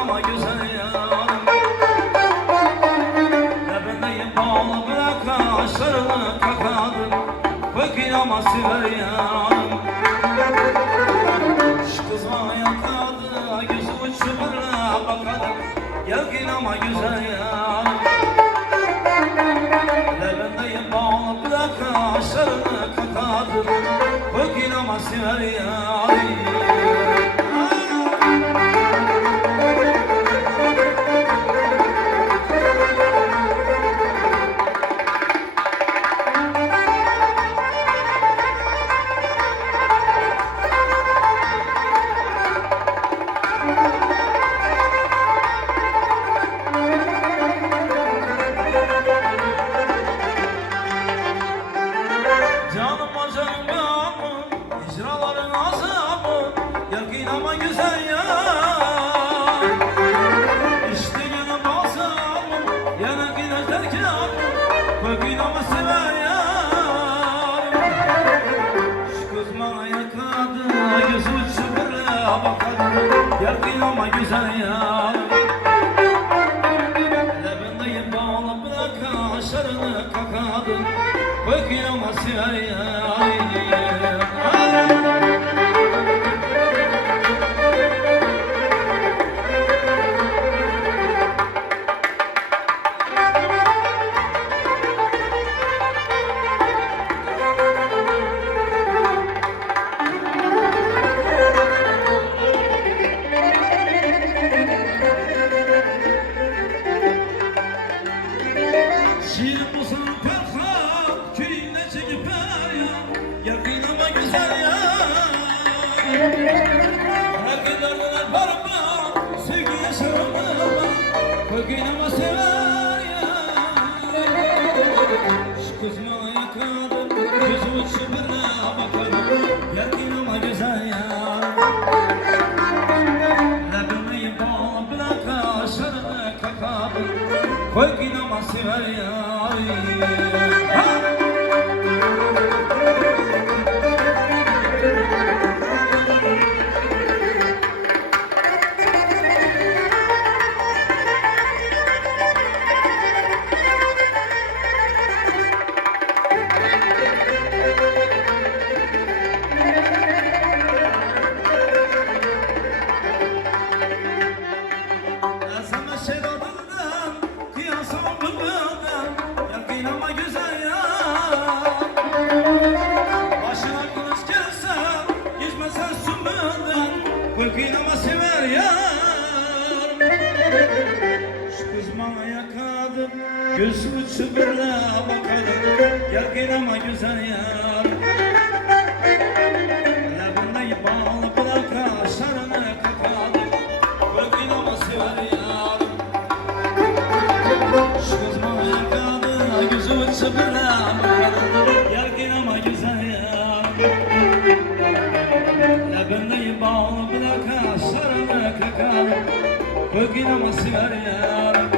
ama güzel yarım. Lebendeyim bağlı bırak kaşlarını kakadım. Bakın ama sever yarım. Şu kız bana yakadı, yüzü uçtu bana bakadım. Yakın ama güzel yarım. Lebendeyim bağlı bırak kaşlarını kakadım. Bakın ama sever yarım. Ama güzel ya, işte günü bazım, yana gider derken, bugün ama sever ya. Şu kız bana yakadı, yüzü uçtu böyle bakadı, yakın ama güzel ya. Lebendeyim bağlı bırak kaşlarını kakadı, bugün ama sever ya. Şiir musun perhan, köyüne çekip ver ya, yakın ama güzel ya. Herkelerden var mı, sevgi yaşarım mı, yakın ama sever ya. Şu kız bana yakadı, gözü uçtu bana bakarım, yakın ama güzel ya. Lebendeyim bağlı bırak kaşlarını kakadım, yakın ama sever ya. Ama güzel ya, başına kılıç gelse yüzmesen sümünden, korkun ama sever ya. Şu kız bana yakadı, göz uçu böyle bakadım, yakın ama güzel ya. Lebendeyim bağlı bırak kaşlarını kakadım, korkun ama sever ya. Şu kız bana yakadı, yüzü uçtu bana bakadım, yakın ama güzel ya. Lebendeyim bağlı bırak kaşlarını kakadım, yakın ama sever ya.